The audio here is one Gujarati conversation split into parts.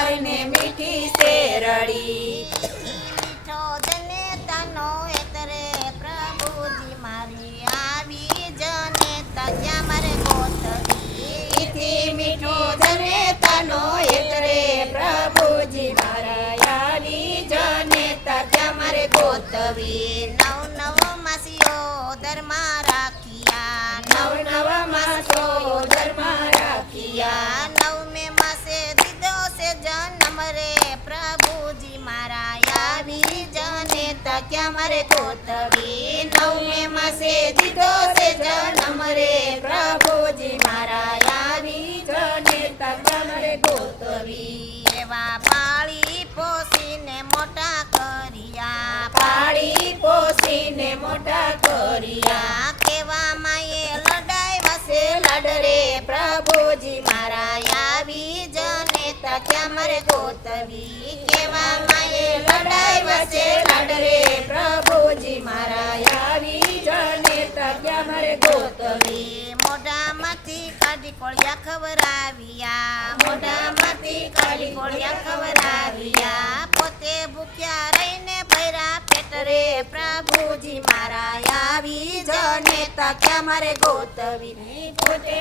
સાકર ને મીઠી શેરડી મીઠો જનેતાનો એતરે પ્રભુજી મારી આવી જનેતા ક્યાં મારે ગોતવી મીઠો જનેતાનો એતરે પ્રભુજી મારા આવી જનેતા ક્યાં મારે ગોતવી નવ નવ માસીઓ ધર્મા રાખ્યા નવ નવ માસો ધર્મા રાખ્યા નવમે માસે દીધો છે જન્મ રે પ્રભુજી મારા આવી જનેતા ક્યાં મારે ગોતવી નવમે માસે દીધો છે જન્મ રે પ્રભુજી મારા આવી જનેતા ક્યાં મારે ગોતવી એવા પાળી પોસીને મોટા કર્યા પાળી પોસીને મોટા કર્યા કેવા માએ લડાઈ વસે લાડરે પ્રભુજી મારા આવી જનેતા ક્યાં મારે ગોતવી કેવા માએ લડાઈ વસે લાડરે પ્રભુજી મારા આવી જનેતા ક્યાં મારે ગોતવી મોઢામાંથી કાઢી કોળિયા ખવરાવ્યા મોઢામાંથી કાઢી કોળિયા ખવરાવ્યા પોતે ભૂખ્યા રહીને ભૈરા પેટ રે પ્રભુજી મારા આવી જનેતા ક્યાં મારે ગોતવી પોતે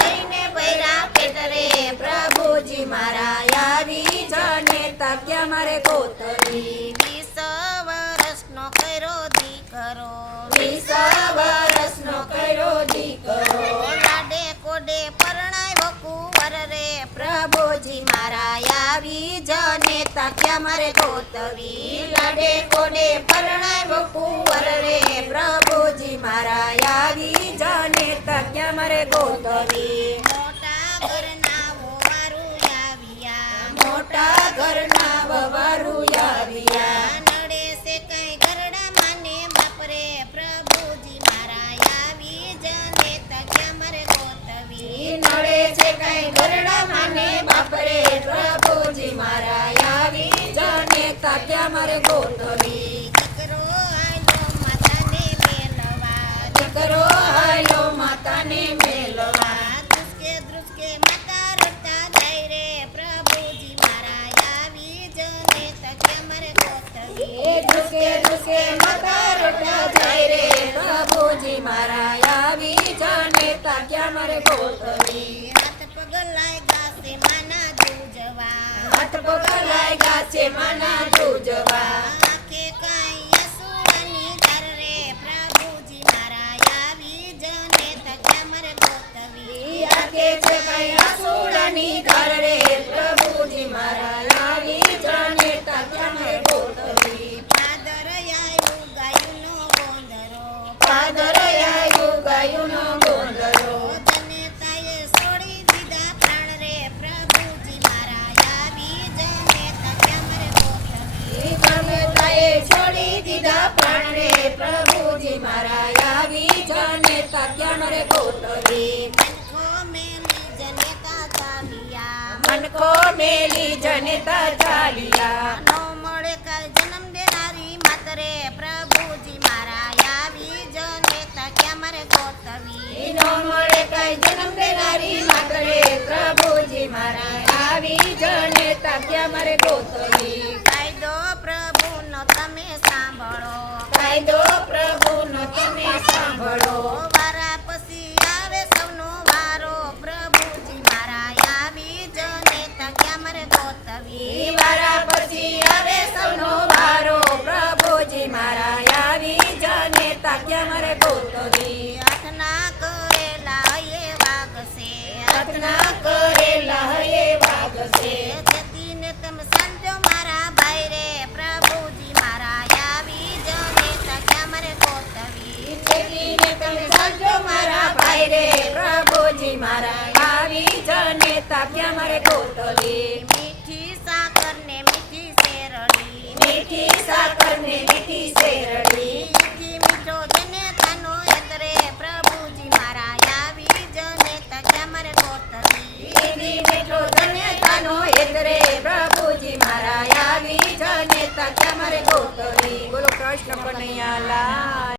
રહીને ભૈરા પેટ રે પ્રભુજી મારા આવી જનેતા ક્યાં મારે ગોતવી 20 વર્ષનો કર્યો દીકરો 20 વર્ષનો કર્યો દીકરો લાડે કોડે પરણાવ્યો કુંવર રે પ્રભુજી મારા આવી જનેતા ક્યાં મારે ગોતવી લાડે કોડે પરણાવ્યો કુંવર રે પ્રભુજી મારા આવી જનેતા ક્યાં મારે ગોતવી મોટા ઘરના વવારું આવ્યા મોટા ઘરના વવારું આવ્યા નડે છે કઈ ઘરડા માને બાપરે પ્રભુજી મારા આવી જનેતા ક્યાં મારે ગોતવી નડે છે કઈ ગરડા માને બાપરે પ્રભુજી મારા આવી જનેતા ક્યાં મારે ગોતવી દીકરો આયો માતાને મેલવા દીકરો આયો માતાને મેલવા ધ્રુસકે ધ્રુસકે માતા રડતા જાય રે પ્રભુજી મારા આવી જનેતા ક્યાં મારે ગોતવી એ ધુકે ધુકે માતા રડતા જાય રે પ્રભુજી મારા આવી જનેતા ક્યાં મારે ગોતવી હાથ પગ લાગ્યા છે માના જુજવા હાથ પગ લાગ્યા છે માના જુજવા આંખે કાંઈ અસુરની ધાર રે પ્રભુજી મારા આવી જનેતા ક્યાં મારે ગોતવી આગે છે કઈ આસુડાની ધાર રે પ્રભુજી મારા આવી જનેતા ક્યાં મારે ગોતવી પાદર આયું ગાયુંનો ગોંદરો પાદર આયું ગાયુંનો ગોંદરો જનેતાએ છોડી દીધા પ્રાણ રે પ્રભુજી મારા આવી જનેતા ક્યાં મારે ગોતવી જનેતાએ છોડી દીધા પ્રાણ રે પ્રભુજી મારા આવી જનેતા ક્યાં મારે ગોતવી મનકો મેલી જનેતા ચાલ્યા મનકો મેલી જનેતા ચાલ્યા નો મળે કાંઈ જન્મ દેનારી માતરે પ્રભુજી મારા આવી જનેતા ક્યાં મારે ગોતવી નો મળે કઈ જન્મ દેનારી માતરે પ્રભુજી મારા આવી જનેતા ક્યાં મારે ગોતવી કાયદો પ્રભુનો તમે સાંભળો કાયદો પ્રભુનો તમે સાંભળો વારા પછી આવે સૌનો વારો પ્રભુજી મારા આવી જનેતા ક્યાં મારે ગોતવી વારા પછી આવે સૌનો વારો પ્રભુજી મારા આવી જનેતા ક્યાં મારે ગોતવી હાથના કરેલા એ વાગશે રત્ના કરેલા હે વાગશે જતીને તમે સંજો મારા ભાઈ રે પ્રભુજી મારા આવી જનેતા ક્યાં મારે ગોતવી જેટલીને તમે સાજો મારા ભાઈ રે પ્રભુજી મારા આવી જનેતા ક્યાં મારે ગોતવી મીઠી સાકર ને મીઠી શેરડી મીઠી સાકર ને મીઠી શેરડી